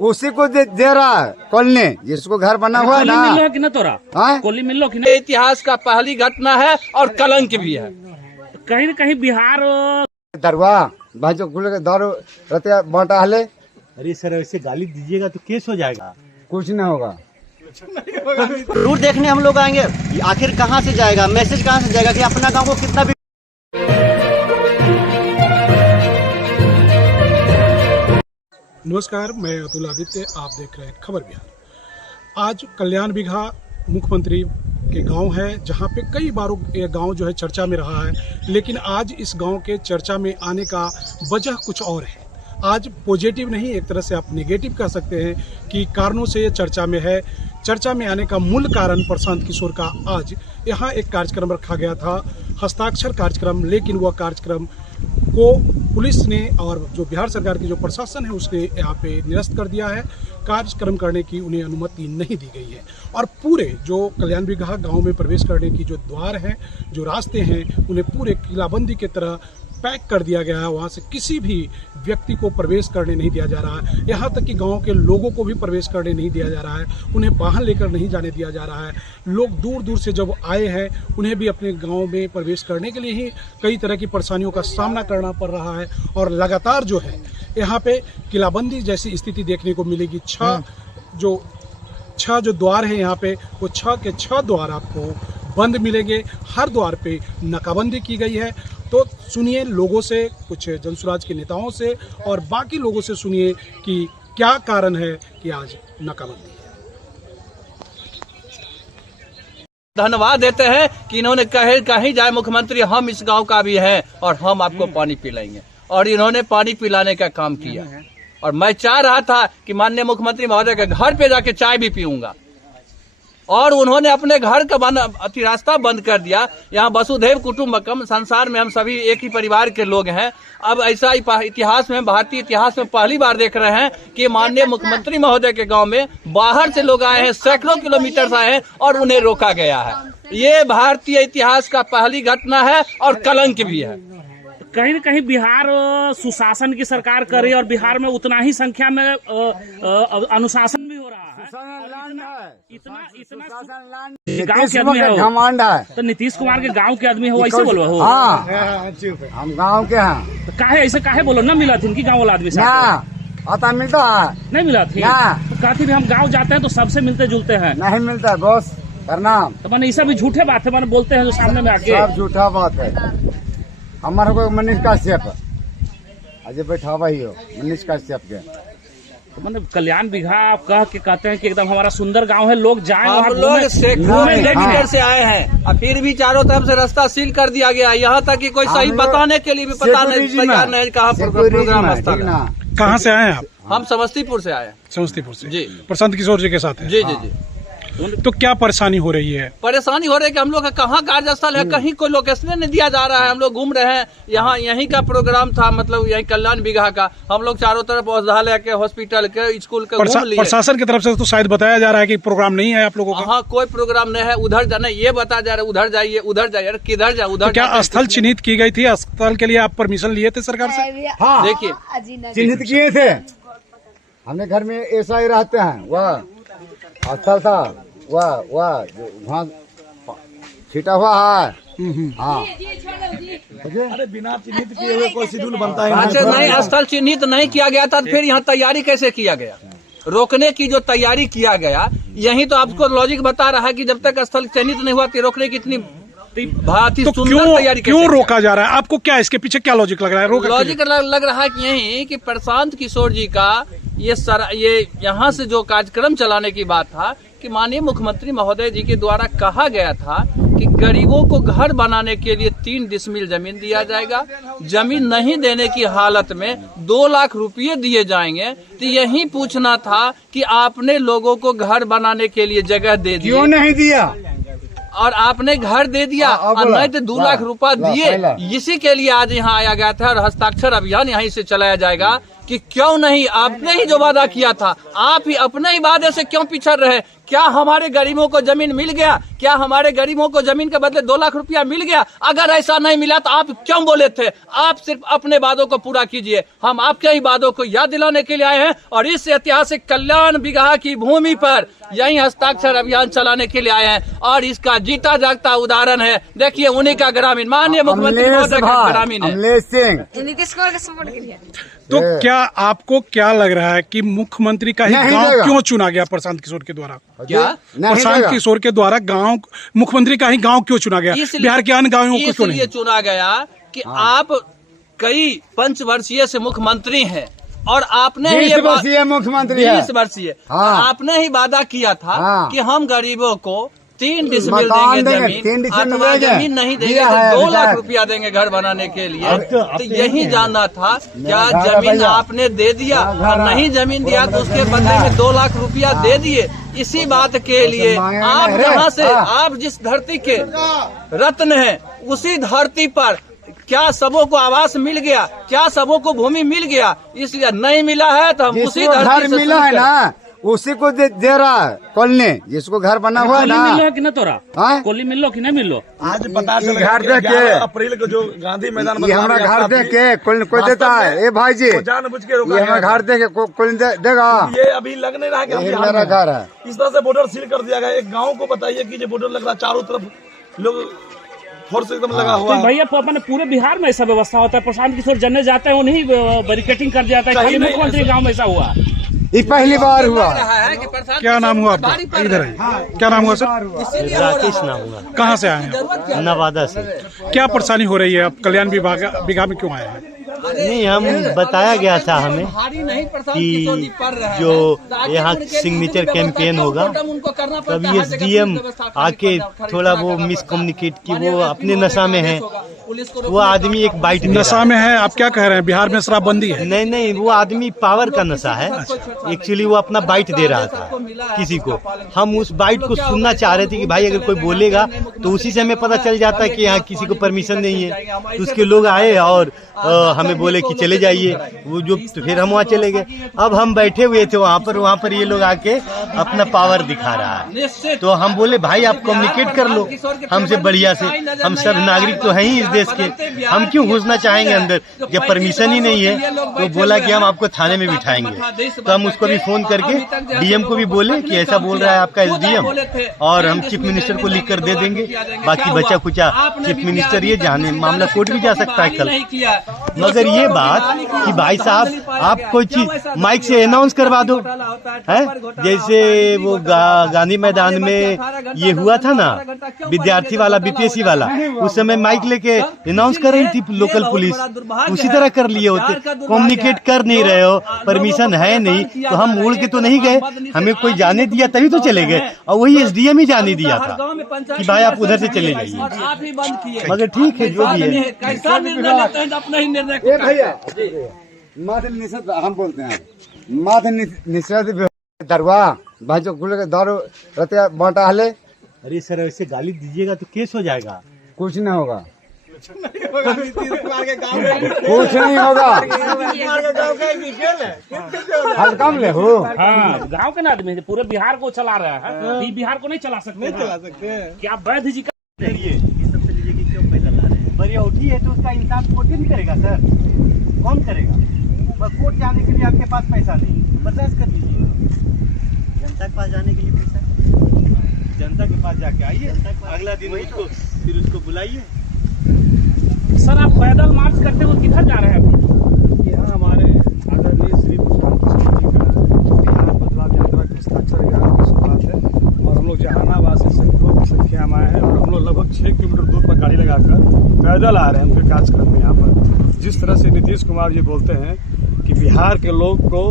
उसी को दे रहा है कॉलोनी, जिसको घर बना हुआ है ना। मिलो कि ना तोरा कोली मिलो कि ना? इतिहास का पहली घटना है और कलंक भी है। कहीं न कहीं बिहार दरवा भाई जो दारू रहते बांटा हले। अरे सर ऐसे गाली दीजिएगा तो केस हो जाएगा। कुछ नहीं होगा। रूट देखने हम लोग आएंगे, आखिर कहाँ से जाएगा मैसेज, कहाँ से जाएगा कि अपना गांव को कितना भी। नमस्कार, मैं अतुल आदित्य, आप देख रहे हैं खबर बिहार। आज कल्याण बिघा मुख्यमंत्री के गांव है, जहां पे कई बार ये गांव जो है चर्चा में रहा है, लेकिन आज इस गांव के चर्चा में आने का वजह कुछ और है। आज पॉजिटिव नहीं, एक तरह से आप नेगेटिव कह सकते हैं कि कारणों से ये चर्चा में है। चर्चा में आने का मूल कारण प्रशांत किशोर का आज यहाँ एक कार्यक्रम रखा गया था, हस्ताक्षर कार्यक्रम, लेकिन वह कार्यक्रम को पुलिस ने और जो बिहार सरकार की जो प्रशासन है उसने यहाँ पे निरस्त कर दिया है। कार्यक्रम करने की उन्हें अनुमति नहीं दी गई है और पूरे जो कल्याण बिघा गांव में प्रवेश करने की जो द्वार हैं, जो रास्ते हैं, उन्हें पूरे किलाबंदी की तरह पैक कर दिया गया है। वहाँ से किसी भी व्यक्ति को प्रवेश करने नहीं दिया जा रहा है। यहाँ तक कि गांव के लोगों को भी प्रवेश करने नहीं दिया जा रहा है, उन्हें वाहन लेकर नहीं जाने दिया जा रहा है। लोग दूर दूर से जब आए हैं उन्हें भी अपने गांव में प्रवेश करने के लिए ही कई तरह की परेशानियों का सामना करना पड़ रहा है और लगातार जो है यहाँ पे किलाबंदी जैसी स्थिति देखने को मिलेगी। छह जो द्वार है यहाँ पे, वो 6 के 6 द्वार आपको बंद मिलेंगे। हर द्वार पे नाकाबंदी की गई है। तो सुनिए लोगों से, कुछ जनसुराज के नेताओं से और बाकी लोगों से सुनिए कि क्या कारण है कि आज नाकाबंदी है। धन्यवाद देते हैं कि इन्होंने कहीं जाए मुख्यमंत्री, हम इस गांव का भी हैं और हम आपको पानी पिलाएंगे, और इन्होंने पानी पिलाने का काम किया। और मैं चाह रहा था कि माननीय मुख्यमंत्री महोदय के घर पे जाके चाय भी पीऊंगा, और उन्होंने अपने घर का रास्ता बंद कर दिया। यहाँ वसुधैव कुटुंबकम, संसार में हम सभी एक ही परिवार के लोग हैं। अब ऐसा इतिहास में, भारतीय इतिहास में पहली बार देख रहे हैं कि माननीय मुख्यमंत्री महोदय के गांव में बाहर से लोग आए हैं, सैकड़ों किलोमीटर से आए हैं और उन्हें रोका गया है। ये भारतीय इतिहास का पहली घटना है और कलंक भी है। कहीं न कहीं बिहार सुशासन की सरकार कर रही है और बिहार में उतना ही संख्या में अनुशासन भी हो रहा है। इतना गांव के आदमी है, तो नीतीश कुमार के गांव के आदमी हो, ऐसे बोलो हो? हाँ, हम गांव के हैं। तो काहे ऐसे काहे बोलो? न मिला थी कि गाँव वाला आदमी से आता मिलता है? नहीं मिला थी। तो कहती भी हम गाँव जाते हैं तो सबसे मिलते जुलते हैं। नहीं मिलता बॉस, प्रणाम। तो मैंने ये सब भी झूठे बात है, मैंने बोलते हैं जो सामने में आके। सब झूठा बात है। हमारे को मनीष काश्यप अजय बैठा ही हो, मनीष काश्यप के। तो मतलब कल्याण बिघा आप कह के कहते हैं कि एकदम हमारा सुंदर गांव है, लोग जाएं हम लोग किलोमीटर से आए हैं और फिर भी चारों तरफ से रास्ता सील कर दिया गया। यहाँ तक कि कोई सही बताने के लिए भी पता नहीं कहाँ प्रोग्राम स्थल है। कहाँ से आए हैं आप? हम समस्तीपुर से आए। समस्तीपुर से जी। प्रशांत किशोर जी के साथ है? जी जी जी। तो क्या परेशानी हो रही है? परेशानी हो रही है कि हम लोग का कहाँ कार्यस्थल है, कहीं कोई लोकेशन नहीं दिया जा रहा है। हम लोग घूम रहे हैं, यहाँ यहीं का प्रोग्राम था, मतलब यही कल्याण बिघा का। हम लोग चारों तरफ औषधालय के, हॉस्पिटल के, स्कूल के घूम लिए। प्रशासन की तरफ से तो शायद बताया जा रहा है कि प्रोग्राम नहीं है आप लोगों का। हाँ, कोई प्रोग्राम नहीं है। उधर जाना ये बता जा रहा है, उधर जाइए, उधर जाइए। किधर जाए? उधर। क्या स्थल चिन्हित की गई थी? स्थल के लिए आप परमिशन लिए थे सरकार से? हाँ, देखिए चिन्हित किए थे। हमने घर में ऐसा ही रहते हैं, वह स्थल था, वाह वहाँ छिटा हुआ है। हाँ, अरे बिना चिन्हित किए हुए कोई शेड्यूल बनता है? अच्छा, नहीं, स्थल चिन्हित नहीं किया गया था, फिर यहाँ तैयारी कैसे किया गया? रोकने की जो तैयारी किया गया, यही तो आपको लॉजिक बता रहा है कि जब तक स्थल चिन्हित नहीं हुआ तो रोकने की इतनी तो क्यों रोका जा रहा है? आपको क्या इसके पीछे क्या लॉजिक लग रहा है? लॉजिक लग रहा है कि यही कि प्रशांत किशोर जी का ये यहाँ से जो कार्यक्रम चलाने की बात था कि माननीय मुख्यमंत्री महोदय जी के द्वारा कहा गया था कि गरीबों को घर बनाने के लिए 3 डिसमिल जमीन दिया जाएगा। जमीन नहीं देने की हालत में 2 लाख रुपये दिए जाएंगे। तो यही पूछना था कि आपने लोगों को घर बनाने के लिए जगह दे दी, क्यों नहीं दिया? और आपने घर दे दिया और नहीं तो 2 लाख रुपया दिए। इसी के लिए आज यहाँ आया गया था और हस्ताक्षर अभियान यहीं से चलाया जाएगा कि क्यों नहीं, आपने ही जो वादा किया था, आप ही अपने ही वादे से क्यों पिछड़ रहे? क्या हमारे गरीबों को जमीन मिल गया? क्या हमारे गरीबों को जमीन के बदले 2 लाख रुपया मिल गया? अगर ऐसा नहीं मिला तो आप क्यों बोले थे? आप सिर्फ अपने वादों को पूरा कीजिए। हम आपके ही वादों को याद दिलाने के लिए आए हैं और इस ऐतिहासिक कल्याण बिगहा की भूमि पर यही हस्ताक्षर अभियान चलाने के लिए आए हैं और इसका जीता जागता उदाहरण है। देखिए उन्हीं का ग्रामीण, माननीय मुख्यमंत्री महोदय का ग्रामीण है। अमलेश सिंह। नीतीश कुमार का सपोर्ट करिए। तो क्या आपको क्या लग रहा है कि मुख्यमंत्री का ही नहीं गांव देगा। क्यों चुना गया प्रशांत किशोर के द्वारा? क्या? प्रशांत किशोर के द्वारा गांव, मुख्यमंत्री का ही गांव क्यों चुना गया? बिहार के अन्य गांवों को क्यों इसलिए नहीं? चुना गया कि आप कई पंचवर्षीय से मुख्यमंत्री हैं और आपने ही 20 वर्षीय मुख्यमंत्री है। 20 वर्षीय, हाँ। आपने ही वादा किया था हाँ। कि हम गरीबों को 3 डिसमिल मकान देंगे देंगे, जमीन, 3 डिसमिल अथवा देंगे। जमीन नहीं देंगे दिया तो है 2 अभी लाख तक। रुपया देंगे घर बनाने के लिए। तो यही है। जानना था, क्या मेरा घर है जमीन भैया। आपने दे दिया मेरा घर और है। नहीं जमीन दिया तो पूरा उसके मेरा बदले जमीन में है। 2 लाख रुपया दे दिए। इसी बात के लिए मांगे आप नहीं रे। जहाँ से, हाँ। आप जिस धरती के रत्न हैं, उसी धरती पर क्या सबों को आवास मिल गया? क्या सबों को भूमि मिल गया? इसलिए नहीं मिला है तो हम उसी जिसको धरती घर से मिला शुरू है करें। ना उसी को दे रहा है कॉलोनी, जिसको घर बना हुआ है कोली ना। मिल लो कि न तोरा? हाँ? कोली मिल लो कि नहीं मिल लो? आज पता ये चला घर कि देख के- 11 अप्रैल को जो गांधी मैदान ये हमारा घर देख के कोई देता है? ए भाई जी, जानबूझ के रोका ये हमारा गया। घर देख के कोई देगा? ये अभी लग नहीं रहा कि हम यही बिहार मेरा में घर हैं। है। इस तरह से बॉर्डर सील कर दिया गया। एक गांव को बताइए कि जो बॉर्डर लग रहा है, चारों तरफ लोग फोर्स एकदम लगा हुआ तो है। भैया अपने पूरे बिहार में ऐसा व्यवस्था होता है? प्रशांत किशोर जन्ने जाते हैं उन्हीं बैरिकेटिंग कर दिया जाता है? कहीं खाली नहीं मुख्यमंत्री गाँव में ऐसा हुआ? ये पहली बार हुआ। क्या नाम हुआ आपका? इधर है। क्या नाम हुआ सर? राकेश नाम हुआ, कहाँ से आए हैं? नवादा से। क्या परेशानी हो रही है? आप कल्याण बिघा में क्यों आए हैं? नहीं, हम बताया गया था हमें कि जो यहाँ सिग्नेचर कैंपेन होगा, तभी एसडीएम आके थोड़ा वो मिसकम्युनिकेट की वो अपने नशा में है। वो आदमी एक बाइट दे रहा नशा में है? आप क्या कह रहे हैं? बिहार में शराबबंदी है? नहीं नहीं, वो आदमी पावर का नशा है। एक्चुअली वो अपना बाइट दे रहा था किसी को। हम उस बाइट को सुनना चाह रहे थे कि भाई अगर कोई बोलेगा तो उसी से हमें पता चल जाता है कि यहाँ किसी को परमिशन नहीं है। तो उसके लोग आए और हमें बोले कि चले जाइए, वो जो तो फिर हम वहाँ चले गए। अब हम बैठे हुए थे वहाँ पर ये लोग आके अपना पावर दिखा रहा है। तो हम बोले भाई आप कम्युनिकेट कर लो हमसे बढ़िया से, हम सब नागरिक तो हैं ही इस देश के, हम क्यों घुसना चाहेंगे अंदर जब परमिशन ही नहीं है। तो बोला कि हम आपको थाने में बिठाएंगे। तो हम उसको भी फोन करके डीएम को भी बोले कि ऐसा बोल रहा है आपका एसडीएम, और हम चीफ मिनिस्टर को लिख कर दे देंगे। बाकी बचा कुचा चीफ मिनिस्टर ये जाने, मामला कोर्ट भी जा सकता है कल। मगर ये बात कि भाई साहब आप कोई चीज माइक से अनाउंस करवा दो, है जैसे वो गांधी मैदान में ये हुआ था ना विद्यार्थी वाला बीपीएससी वाला, उस समय माइक लेके अनाउंस कर रही थी लोकल पुलिस, उसी तरह कर लिए होते। कम्युनिकेट कर नहीं रहे हो, परमिशन है नहीं, तो हम उड़ के तो नहीं गए, हमें कोई जाने दिया तभी तो चले गए। और वही एसडीएम ही जाने दिया था कि भाई आप उधर से चले जाइए। मगर ठीक है जो भी है। ए भैया, मद निषेध हम बोलते हैं, मद निषेध दरवा भाई जो खुले दारू रहते बांटा हले, अरे सर ऐसे गाली दीजिएगा तो केस हो जाएगा। कुछ नहीं होगा, कुछ नहीं होगा। हल्का में ले हो। हाँ, गाँव के ना आदमी है, पूरे बिहार को चला रहा है। ये बिहार को नहीं चला सकते? क्या वैध जी का ये सबसे लीजिए कि क्यों पैदल आ रहे हैं? बढ़िया उठी है तो उसका इंसाफ कोर्ट नहीं करेगा सर, कौन करेगा? बस कोर्ट जाने के लिए आपके पास पैसा नहीं, बर्दाश्त कर लीजिए। जनता के पास जाने के लिए पैसा, जनता के पास जाके आइए, अगला दिन उसको फिर उसको बुलाइए। सर आप पैदल मार्च करते हुए किधर जा रहे हैं? यहाँ हमारे आदरणीय श्री प्रशांत किशोर जी का बिहार बदलाव यात्रा के हस्ताक्षर अभियान की शुरुआत है और हम लोग जहानाबाद से सैकड़ों की संख्या में आए हैं और हम लोग लगभग 6 किलोमीटर दूर पर गाड़ी लगाकर पैदल आ रहे हैं उनके कार्यक्रम में। यहाँ पर जिस तरह से नीतीश कुमार जी बोलते हैं कि बिहार के लोग को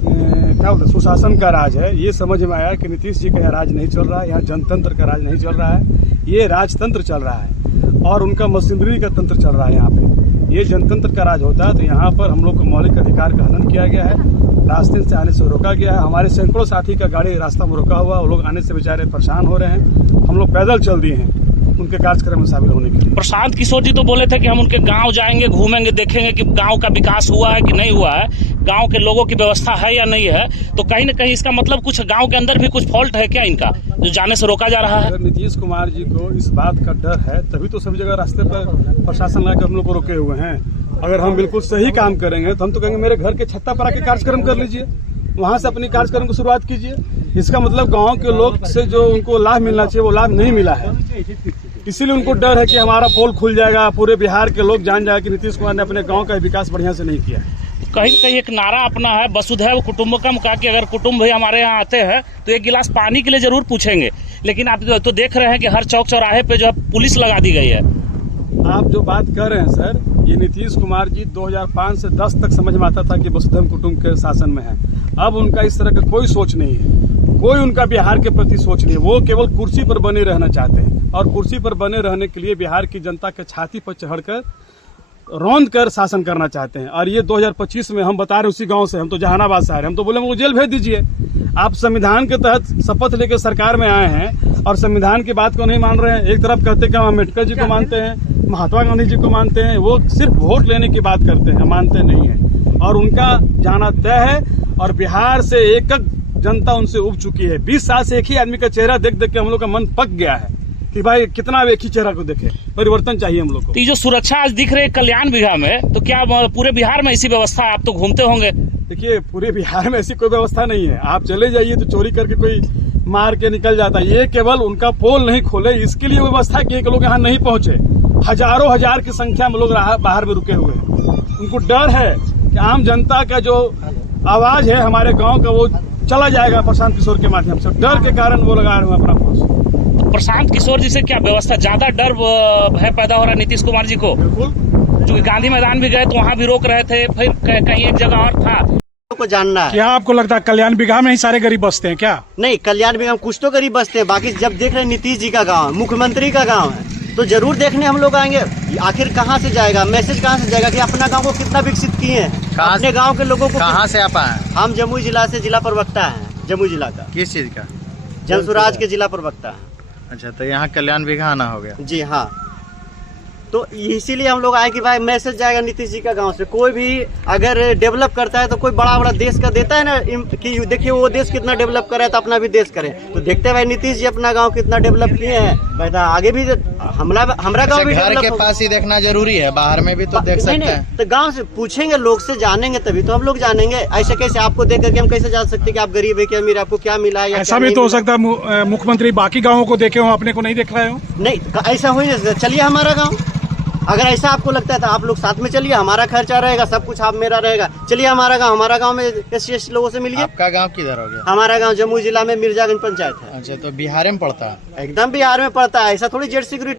क्या बोलते सुशासन का राज है, ये समझ में आया कि नीतीश जी का यहाँ राज नहीं चल रहा है, यहाँ जनतंत्र का राज नहीं चल रहा है, ये राजतंत्र चल रहा है और उनका मशीनरी का तंत्र चल रहा है। यहाँ पे ये जनतंत्र का राज होता है तो यहाँ पर हम लोग को मौलिक अधिकार का हनन किया गया है, रास्ते से आने से रोका गया है। हमारे सैकड़ों साथी का गाड़ी रास्ता में रोका हुआ, वो लोग आने से बेचारे परेशान हो रहे हैं। हम लोग पैदल चल दिए हैं उनके कार्यक्रम में शामिल होने के लिए। प्रशांत किशोर जी तो बोले थे कि हम उनके गांव जाएंगे, घूमेंगे, देखेंगे कि गांव का विकास हुआ है कि नहीं हुआ है, गांव के लोगों की व्यवस्था है या नहीं है। तो कहीं ना कहीं इसका मतलब कुछ गांव के अंदर भी कुछ फॉल्ट है क्या इनका, जो जाने से रोका जा रहा है? अगर नीतीश कुमार जी को इस बात का डर है तभी तो सभी जगह रास्ते पर प्रशासन लाकर हम लोग को रोके हुए हैं। अगर हम बिल्कुल सही काम करेंगे तो हम तो कहेंगे मेरे घर के छत्ता पर आके कार्यक्रम कर लीजिए, वहां से अपनी कार्यक्रम की शुरुआत कीजिए। इसका मतलब गांव के लोग से जो उनको लाभ मिलना चाहिए वो लाभ नहीं मिला है, इसीलिए उनको डर है कि हमारा पोल खुल जाएगा, पूरे बिहार के लोग जान जाए कि नीतीश कुमार ने अपने गांव का विकास बढ़िया से नहीं किया है। कहीं न कहीं एक नारा अपना है वसुधैव कुटुंबकम का, कि अगर कुटुंब भी हमारे यहाँ आते हैं तो एक गिलास पानी के लिए जरूर पूछेंगे, लेकिन आप तो देख रहे हैं कि हर चौक चौराहे पे जो है पुलिस लगा दी गई है। आप जो बात कर रहे हैं सर, ये नीतीश कुमार जी 2005 से 10 तक समझ में आता था कि वसुधैव कुटुंब के शासन में है। अब उनका इस तरह का कोई सोच नहीं है, कोई उनका बिहार के प्रति सोच नहीं है। वो केवल कुर्सी पर बने रहना चाहते हैं और कुर्सी पर बने रहने के लिए बिहार की जनता के छाती पर चढ़कर रौंद कर शासन करना चाहते हैं। और ये 2025 में हम बता रहे उसी गांव से, हम तो जहानाबाद से आ रहे हैं, हम तो बोले वो जेल भेज दीजिए। आप संविधान के तहत शपथ लेकर सरकार में आए हैं और संविधान की बात को नहीं मान रहे हैं। एक तरफ कहते हैं कि हम अम्बेडकर जी को मानते हैं, महात्मा गांधी जी को मानते हैं, वो सिर्फ वोट लेने की बात करते हैं, मानते नहीं है। और उनका जाना तय है और बिहार से एक जनता उनसे उब चुकी है। 20 साल से एक ही आदमी का चेहरा देख देख के हम लोग का मन पक गया है कि भाई कितना एक ही चेहरा को देखे, परिवर्तन चाहिए हम लोग को। तो ये जो सुरक्षा आज दिख रही है कल्याण बिघा में, तो क्या पूरे बिहार में ऐसी व्यवस्था है? आप तो घूमते होंगे। देखिए, पूरे बिहार में ऐसी कोई व्यवस्था नहीं है। आप चले जाइए तो चोरी करके कोई मार के निकल जाता है। ये केवल उनका पोल नहीं खोले इसके लिए व्यवस्था की लोग यहाँ नहीं पहुंचे। हजारों हजार की संख्या में लोग बाहर में रुके हुए हैं। उनको डर है कि आम जनता का जो आवाज है हमारे गाँव का वो चला जाएगा प्रशांत किशोर के माध्यम से। डर के कारण वो लगा रहे हैं अपना फोर्स। प्रशांत किशोर जी से क्या व्यवस्था ज्यादा डर है पैदा हो रहा है नीतीश कुमार जी को? बिल्कुल, क्योंकि गांधी मैदान भी गए तो वहाँ भी रोक रहे थे, फिर कहीं एक जगह और था। को जानना है क्या आपको लगता है कल्याण बिघा में ही सारे गरीब बसते हैं क्या? नहीं, कल्याण बिघा में कुछ तो गरीब बसते हैं, बाकी जब देख रहे हैं नीतीश जी का गांव, मुख्यमंत्री का गांव है, तो जरूर देखने हम लोग आएंगे। आखिर कहाँ से जाएगा मैसेज, कहाँ से जाएगा कि अपना गांव को कितना विकसित किए हैं, अपने गांव के लोगों को। कहाँ से आप आए? हम जमुई जिला से जिला प्रवक्ता हैं, जमुई जिला का। किस चीज का? जनसुराज के जिला प्रवक्ता है। अच्छा, तो यहाँ कल्याण बिघा आना हो गया। जी हाँ, तो इसीलिए हम लोग आए कि भाई मैसेज जाएगा नीतीश जी का गांव से। कोई भी अगर डेवलप करता है तो कोई बड़ा बड़ा देश का देता है ना कि देखिए वो देश कितना डेवलप कर रहा है तो अपना भी देश करे। तो देखते हैं भाई नीतीश जी अपना गांव कितना डेवलप किए हैं, भाई आगे भी हमारा गांव भी घर के पास ही देखना जरूरी है, बाहर में भी तो देख सकते हैं। तो गांव से पूछेंगे, लोग से जानेंगे तभी तो हम लोग जानेंगे। ऐसे कैसे आपको देख करके हम कैसे जान सकते हैं कि आप गरीब है क्या, अमीर, आपको क्या मिला है? ऐसा भी तो हो सकता है मुख्यमंत्री बाकी गाँवों को देखे हो, अपने को नहीं देख रहे हो। नहीं, ऐसा हो नहीं सकता। चलिए हमारा गाँव, अगर ऐसा आपको लगता है तो आप लोग साथ में चलिए, हमारा खर्चा रहेगा, सब कुछ आप मेरा रहेगा। चलिए हमारा गांव में एस लोगों से मिलिए। आपका गांव किधर हो गया? हमारा गांव जमुई जिला में मिर्जागंज पंचायत है। अच्छा, तो बिहार में पड़ता है? एकदम बिहार में पड़ता है, ऐसा थोड़ी जेड सिक्योरिटी